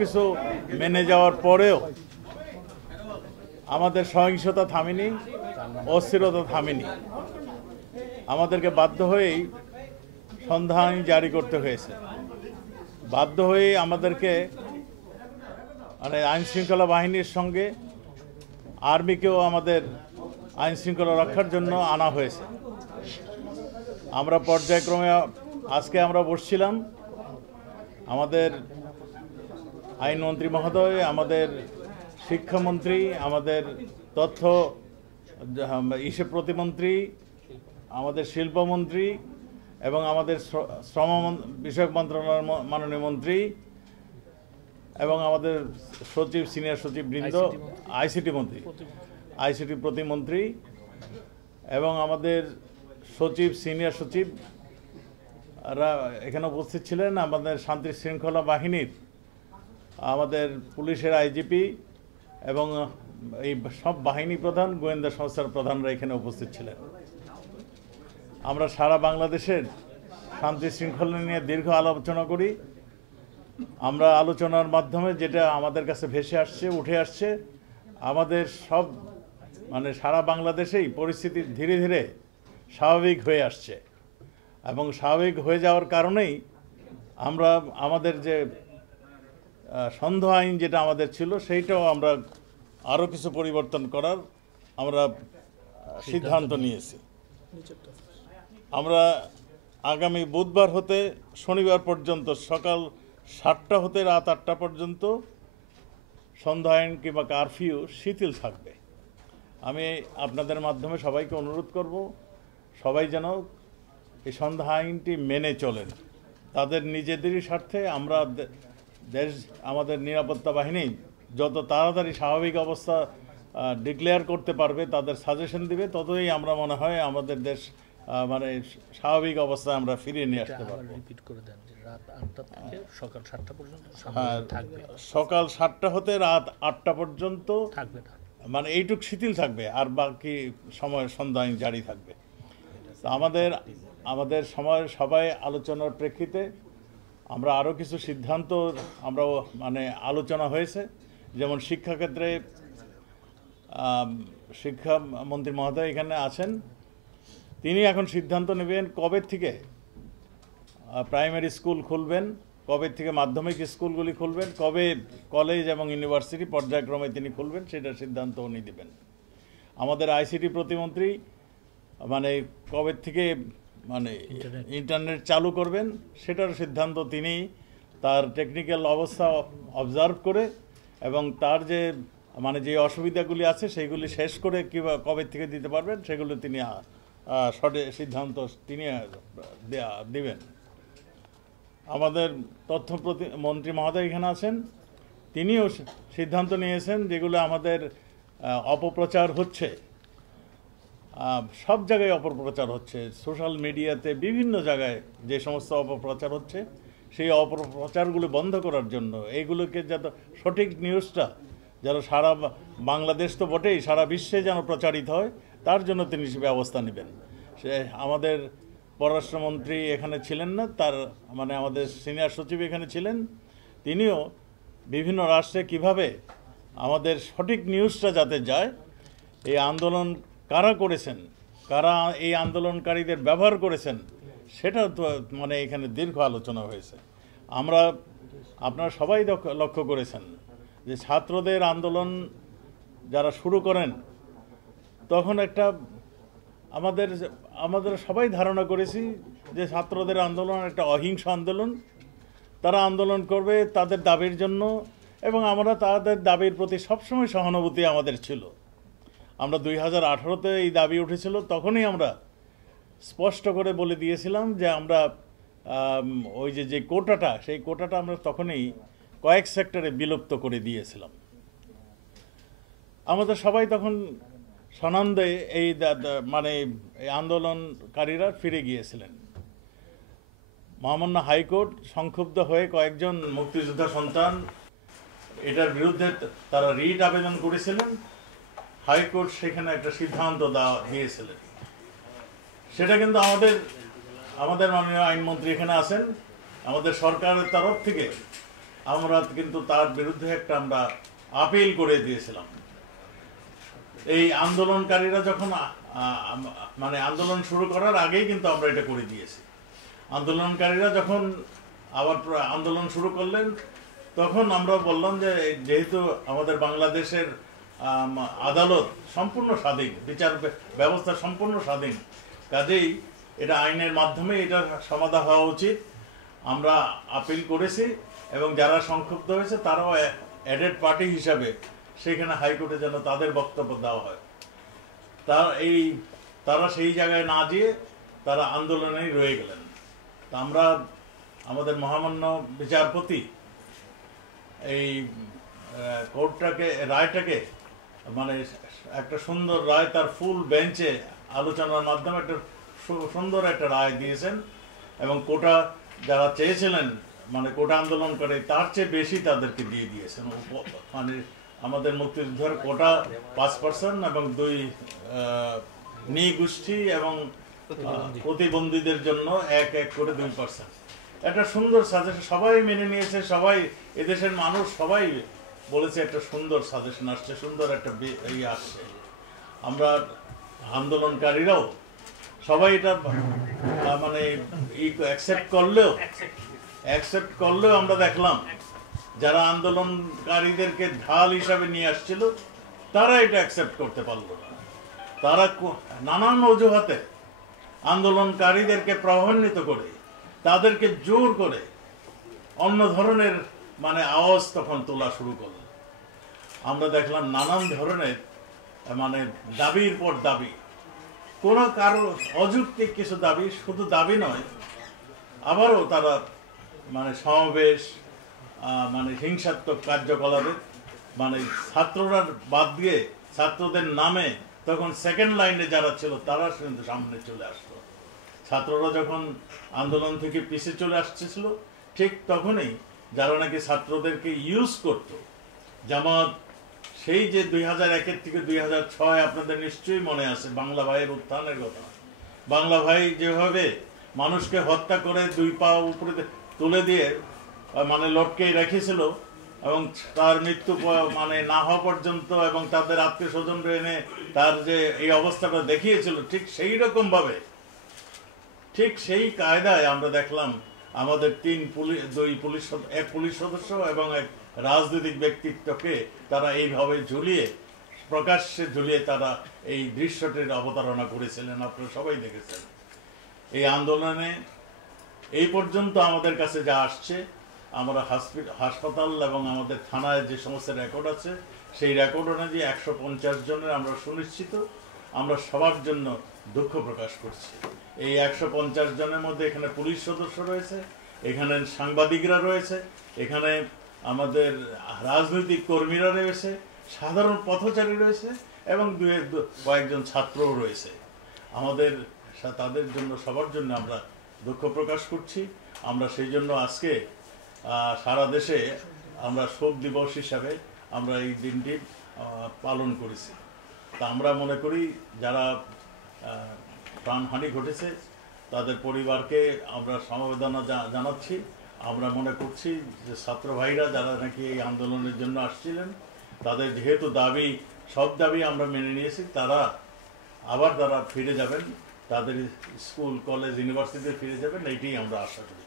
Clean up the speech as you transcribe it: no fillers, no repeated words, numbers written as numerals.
কিছু মেনে যাওয়ার পরেও আমাদের সহিংসতা থামেনি, অস্থিরতা থামেনি। আমাদেরকে বাধ্য হয়েই সন্ধ্যা আইন জারি করতে হয়েছে। বাধ্য হয়েই আমাদেরকে মানে আইন শৃঙ্খলা বাহিনীর সঙ্গে আর্মিকেও আমাদের আইন শৃঙ্খলা রক্ষার জন্য আনা হয়েছে। আমরা পর্যায়ক্রমে আজকে আমরা বসছিলাম, আমাদের আইনমন্ত্রী মহোদয়, আমাদের শিক্ষামন্ত্রী, আমাদের তথ্য প্রতিমন্ত্রী, আমাদের শিল্পমন্ত্রী এবং আমাদের শ্রম বিষয়ক মন্ত্রণালয়ের মাননীয় মন্ত্রী এবং আমাদের সচিব, সিনিয়র সচিব বৃন্দ, আইসিটি প্রতিমন্ত্রী এবং আমাদের সচিব, সিনিয়র সচিবরা এখানে উপস্থিত ছিলেন। আমাদের শান্তি শৃঙ্খলা বাহিনীর, আমাদের পুলিশের আইজিপি এবং এই সব বাহিনী প্রধান, গোয়েন্দা সংস্থার প্রধানরা এখানে উপস্থিত ছিলেন। আমরা সারা বাংলাদেশের শান্তি শৃঙ্খলা নিয়ে দীর্ঘ আলোচনা করি। আমরা আলোচনার মাধ্যমে যেটা আমাদের কাছে ভেসে আসছে, উঠে আসছে, আমাদের সব মানে সারা বাংলাদেশেই পরিস্থিতি ধীরে ধীরে স্বাভাবিক হয়ে আসছে এবং স্বাভাবিক হয়ে যাওয়ার কারণেই আমরা আমাদের যে সন্ধ্যা আইন যেটা আমাদের ছিল সেইটাও আমরা আরও কিছু পরিবর্তন করার আমরা সিদ্ধান্ত নিয়েছি। আমরা আগামী বুধবার হতে শনিবার পর্যন্ত সকাল 7টা হতে রাত 8টা পর্যন্ত সন্ধ্যা আইন কিংবা কারফিউ শিথিল থাকবে। আমি আপনাদের মাধ্যমে সবাইকে অনুরোধ করব, সবাই যেন এই সন্ধ্যা আইনটি মেনে চলেন। তাদের নিজেদেরই স্বার্থে আমরা দেশ, আমাদের নিরাপত্তা বাহিনী যত তাড়াতাড়ি স্বাভাবিক অবস্থা ডিক্লেয়ার করতে পারবে, তাদের সাজেশন দিবে, ততই আমরা মনে হয় আমাদের দেশ মানে স্বাভাবিক অবস্থায় আমরা ফিরিয়ে নিয়ে আসতে পারবো। সকাল 7টা হতে রাত 8টা পর্যন্ত মানে এইটুক শিথিল থাকবে, আর বাকি সময় সন্ধ্যা আইন জারি থাকবে। আমাদের সময় সবাই আলোচনার প্রেক্ষিতে আমরা আরও কিছু সিদ্ধান্ত আমরা মানে আলোচনা হয়েছে। যেমন শিক্ষাক্ষেত্রে শিক্ষামন্ত্রী মহোদয় এখানে আছেন, তিনি এখন সিদ্ধান্ত নেবেন কবে থেকে প্রাইমারি স্কুল খুলবেন, কবে থেকে মাধ্যমিক স্কুলগুলি খুলবেন, কবে কলেজ এবং ইউনিভার্সিটি পর্যায়ক্রমে তিনি খুলবেন, সেটার সিদ্ধান্ত উনি দেবেন। আমাদের আইসিটি প্রতিমন্ত্রী মানে কবে থেকে মানে ইন্টারনেট চালু করবেন সেটার সিদ্ধান্ত তিনি তার টেকনিক্যাল অবস্থা অবজার্ভ করে এবং তার যে মানে যে অসুবিধাগুলি আছে সেইগুলি শেষ করে কীভাবে কবে থেকে দিতে পারবেন সেগুলো তিনি সিদ্ধান্ত তিনি দেবেন। আমাদের তথ্য মন্ত্রী মহোদয় এখানে আছেন, তিনিও সিদ্ধান্ত নিয়েছেন যেগুলো আমাদের অপপ্রচার হচ্ছে, সব জায়গায় অপপ্রচার হচ্ছে, সোশ্যাল মিডিয়াতে বিভিন্ন জায়গায় যে সমস্ত অপপ্রচার হচ্ছে সেই অপপ্রচারগুলো বন্ধ করার জন্য, এইগুলোকে যাতে সঠিক নিউজটা যেন সারা বাংলাদেশ তো বটেই, সারা বিশ্বে যেন প্রচারিত হয় তার জন্য তিনি ব্যবস্থা নেবেন। সে আমাদের পররাষ্ট্রমন্ত্রী এখানে ছিলেন না, তার মানে আমাদের সিনিয়র সচিব এখানে ছিলেন, তিনিও বিভিন্ন রাষ্ট্রে কিভাবে আমাদের সঠিক নিউজটা যাতে যায়, এই আন্দোলন কারা করেছেন, কারা এই আন্দোলনকারীদের ব্যবহার করেছেন, সেটা তো মানে এখানে দীর্ঘ আলোচনা হয়েছে। আপনারা সবাই লক্ষ্য করেছেন যে ছাত্রদের আন্দোলন যারা শুরু করেন তখন একটা আমাদের সবাই ধারণা করেছি যে ছাত্রদের আন্দোলন একটা অহিংস আন্দোলন, তারা আন্দোলন করবে তাদের দাবির জন্য এবং আমরা তাদের দাবির প্রতি সবসময় সহানুভূতি আমাদের ছিল। আমরা 2018-তে এই দাবি উঠেছিল, তখনই আমরা স্পষ্ট করে বলে দিয়েছিলাম যে আমরা ওই যে কোটাটা, সেই কোটাটা আমরা তখনই কয়েক সেক্টরে বিলুপ্ত করে দিয়েছিলাম। আমাদের সবাই তখন সানন্দে এই মানে এই আন্দোলনকারীরা ফিরে গিয়েছিলেন। মহামান্য হাইকোর্ট সংক্ষুব্ধ হয়ে কয়েকজন মুক্তিযোদ্ধা সন্তান এটার বিরুদ্ধে তারা রিট আবেদন করেছিলেন, হাইকোর্ট সেখানে একটা সিদ্ধান্ত দিয়েছিলেন। সেটা কিন্তু আমাদের মাননীয় আইনমন্ত্রী এখানে আছেন, আমাদের সরকারের তরফ থেকে আমরা কিন্তু তার বিরুদ্ধে একটা আমরা আপিল করে দিয়েছিলাম। এই আন্দোলনকারীরা যখন মানে আন্দোলন শুরু করার আগেই কিন্তু আমরা এটা করে দিয়েছি। আন্দোলনকারীরা যখন আবার আন্দোলন শুরু করলেন তখন আমরা বললাম যে যেহেতু আমাদের বাংলাদেশের আদালত সম্পূর্ণ স্বাধীন, বিচার ব্যবস্থা সম্পূর্ণ স্বাধীন, কাজেই এটা আইনের মাধ্যমে এটা সমাধান হওয়া উচিত। আমরা আপিল করেছি এবং যারা সংক্ষুব্ধ হয়েছে তারাও অ্যাডেড পার্টি হিসাবে সেখানে হাইকোর্টে যেন তাদের বক্তব্য দেওয়া হয়। তারা সেই জায়গায় না গিয়ে তারা আন্দোলনেই রয়ে গেলেন। তা আমরা আমাদের মহামান্য বিচারপতি এই রায়টাকে মানে একটা সুন্দর রায়, তার ফুল বেঞ্চে আলোচনার মাধ্যমে একটা সুন্দর একটা রায় দিয়েছেন এবং কোটা যারা চেয়েছিলেন মানে কোটা আন্দোলন করে তার চেয়ে বেশি তাদেরকে দিয়ে দিয়েছেন। মানে আমাদের মুক্তিযুদ্ধের কোটা 5% এবং 2 নৃগোষ্ঠী এবং প্রতিবন্ধীদের জন্য 1 করে 2%। একটা সুন্দর সাজেশন সবাই মেনে নিয়েছে, সবাই এদেশের মানুষ সবাই বলেছে একটা সুন্দর সাজেশন আসছে, সুন্দর একটা আসছে। আমরা আন্দোলনকারীরাও সবাই এটা মানে অ্যাকসেপ্ট করলেও আমরা দেখলাম যারা আন্দোলনকারীদেরকে ঢাল হিসাবে নিয়ে আসছিল তারা এটা অ্যাকসেপ্ট করতে পারলো না। তারা নানান অজুহাতে আন্দোলনকারীদেরকে প্রভাবান্বিত করে তাদেরকে জোর করে অন্য ধরনের মানে আওয়াজ তখন তোলা শুরু করলো। আমরা দেখলাম নানান ধরনের মানে দাবির পর দাবি, কোনো কারো অযৌক্তিক কিছু দাবি, শুধু দাবি নয়, আবারও তারা মানে সমাবেশ মানে হিংসাত্মক কার্যকলাপে মানে ছাত্ররা বাদ দিয়ে ছাত্রদের নামে তখন সেকেন্ড লাইনে যারা ছিল তারা কিন্তু সামনে চলে আসতো। ছাত্ররা যখন আন্দোলন থেকে পিছিয়ে চলে আসছিল ঠিক তখনই যারা নাকি ছাত্রদেরকে ইউজ করত, জামাত সেই যে 2001 থেকে 2006 আপনাদের নিশ্চয়ই মনে আছে বাংলা ভাইয়ের উত্থানের কথা। বাংলা ভাই যেভাবে মানুষকে হত্যা করে 2 পা উপরে তুলে দিয়ে মানে লটকে রেখেছিল এবং তার মৃত্যু মানে না হওয়া পর্যন্ত এবং তাদের আত্মীয় স্বজন এনে তার যে এই অবস্থাটা দেখিয়েছিল, ঠিক সেই রকম ভাবে ঠিক সেই কায়দায় আমরা দেখলাম আমাদের 2 পুলিশ সদস্য এবং 1 রাজনৈতিক ব্যক্তিত্বকে তারা এইভাবে প্রকাশ্যে ঝুলিয়ে তারা এই দৃশ্যটির অবতারণা করেছিলেন। আপনারা সবাই দেখেছেন। এই আন্দোলনে এই পর্যন্ত আমাদের কাছে যা আসছে, আমরা হাসপাতাল এবং আমাদের থানায় যে সমস্ত রেকর্ড আছে সেই রেকর্ড অনুযায়ী 150 জনের আমরা সুনিশ্চিত। আমরা সবার জন্য দুঃখ প্রকাশ করছি। এই 150 জনের মধ্যে এখানে পুলিশ সদস্য রয়েছে, এখানে সাংবাদিকরা রয়েছে, এখানে আমাদের রাজনৈতিক কর্মীরা রয়েছে, সাধারণ পথচারী রয়েছে এবং কয়েকজন ছাত্রও রয়েছে। আমাদের তাদের জন্য সবার জন্য আমরা দুঃখ প্রকাশ করছি। আমরা সেই জন্য আজকে সারা দেশে আমরা শোক দিবস হিসাবে আমরা এই দিনটি পালন করেছি। তা আমরা মনে করি যারা প্রাণহানি ঘটেছে তাদের পরিবারকে আমরা সমবেদনা জানাচ্ছি। আমরা মনে করছি যে ছাত্র ভাইরা যারা নাকি এই আন্দোলনের জন্য আসছিলেন তাদের যেহেতু সব দাবি আমরা মেনে নিয়েছি, তারা ফিরে যাবেন, তাদের স্কুল কলেজ ইউনিভার্সিটিতে ফিরে যাবেন, এইটাই আমরা আশা করি।